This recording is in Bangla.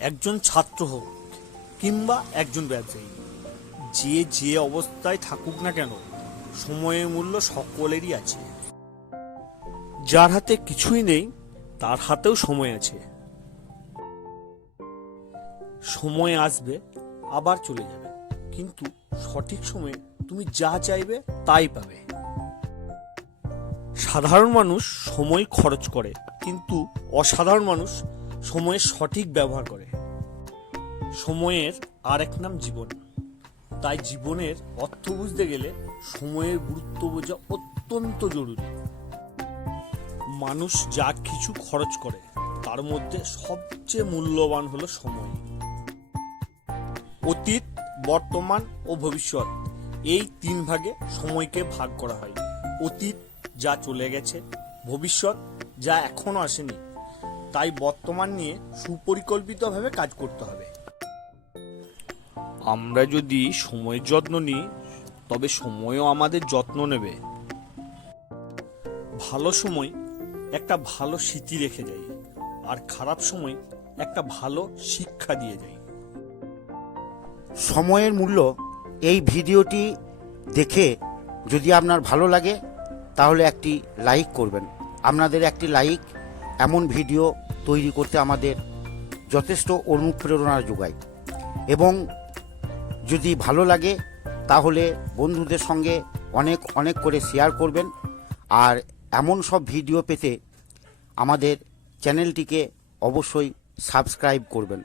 একজন ছাত্র হোক কিংবা একজন ব্যবসায়ী, যে অবস্থায় থাকুক না কেন, সময়ের মূল্য সকলেরই আছে। যার হাতে কিছুই নেই তার হাতেও সময় আছে। সময় আসবে আবার চলে যাবে, কিন্তু সঠিক সময়ে তুমি যা চাইবে তাই পাবে। সাধারণ মানুষ সময় খরচ করে, কিন্তু অসাধারণ মানুষ সময়ের সঠিক ব্যবহার করে। সময়ের আরেক নাম জীবন। তাই জীবনের অর্থ বুঝতে গেলে সময়ের গুরুত্ব বোঝা অত্যন্ত জরুরি। মানুষ যা কিছু খরচ করে তার মধ্যে সবচেয়ে মূল্যবান হলো সময়। অতীত, বর্তমান ও ভবিষ্যৎ, এই তিন ভাগে সময়কে ভাগ করা হয়। অতীত যা চলে গেছে, ভবিষ্যৎ যা এখনো আসেনি, তাই বর্তমান নিয়ে সুপরিকল্পিতভাবে কাজ করতে হবে। আমরা যদি সময়ের যত্ন নিই, তবে সময়ও আমাদের যত্ন নেবে। ভালো সময় একটা ভালো স্মৃতি রেখে যায়, আর খারাপ সময় একটা ভালো শিক্ষা দিয়ে যায়। সময়ের মূল্য এই ভিডিওটি দেখে যদি আপনার ভালো লাগে তাহলে একটি লাইক করবেন। আপনাদের একটি লাইক এমন ভিডিও তৈরি করতে আমাদের যথেষ্ট অনুপ্রেরণা যোগায়। এবং যদি ভালো লাগে তাহলে বন্ধুদের সঙ্গে অনেক অনেক করে শেয়ার করবেন। আর এমন সব ভিডিও পেতে আমাদের চ্যানেলটিকে অবশ্যই সাবস্ক্রাইব করবেন।